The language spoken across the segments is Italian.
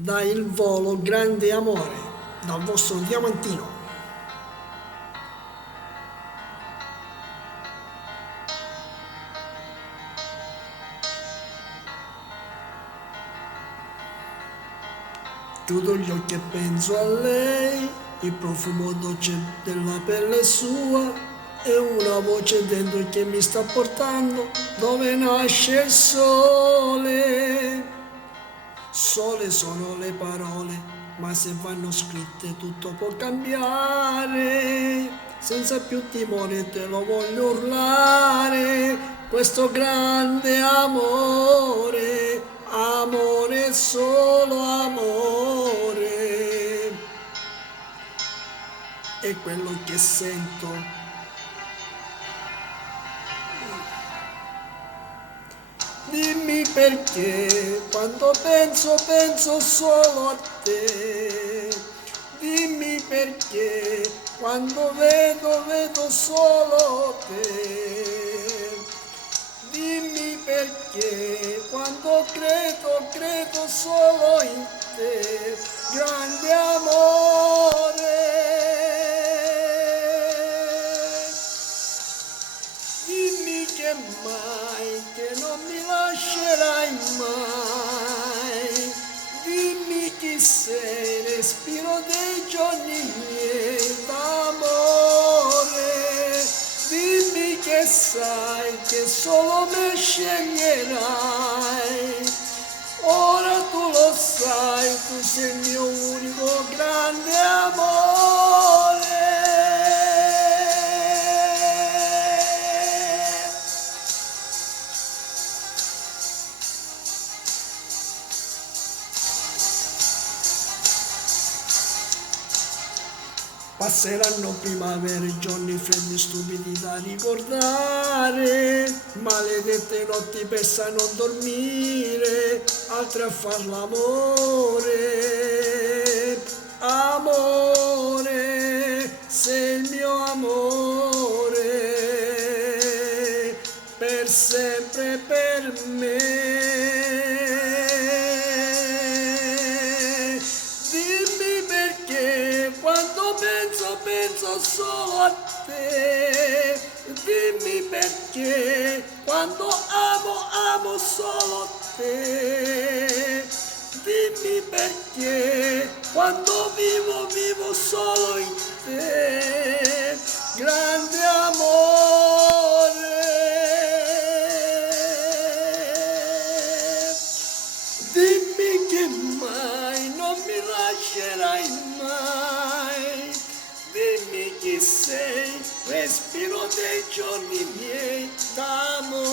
dà il volo grande amore dal vostro diamantino. Chiudo gli occhi e penso a lei, il profumo dolce della pelle sua e una voce dentro che mi sta portando dove nasce il sole. Sole sono le parole, ma se vanno scritte tutto può cambiare. Senza più timore te lo voglio urlare, questo grande amore, amore, solo amore. È quello che sento. Dimmi perché quando penso solo a te. Dimmi perché quando vedo solo te. Dimmi perché quando credo solo in te. Grande amore. Dimmi che non mi lascerai mai. Dimmi chi sei, respiro dei giorni miei d'amore. Dimmi che sai che solo me sceglierai. Ora tu lo sai, tu sei il mio unico grande amore. Passeranno primavere, giorni freddi stupidi da ricordare, maledette notti perse a non dormire, altre a far l'amore. Amore, sei il mio amore, per sempre per me. Quando penso solo a te. Dimmi perché quando amo solo te. Dimmi perché quando vivo solo in te. Grande amore. Dimmi che mai non mi lascerai mai. Dimmi chi sei, respiro dei giorni miei d'amore.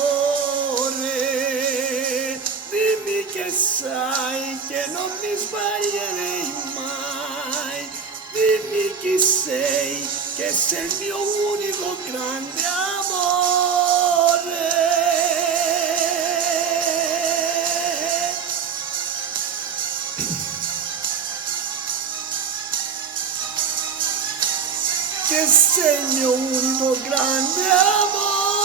Dimmi che sai che non mi sbaglierei mai. Dimmi chi sei, che sei il mio unico grande amore. Che sei il mio unico grande amore.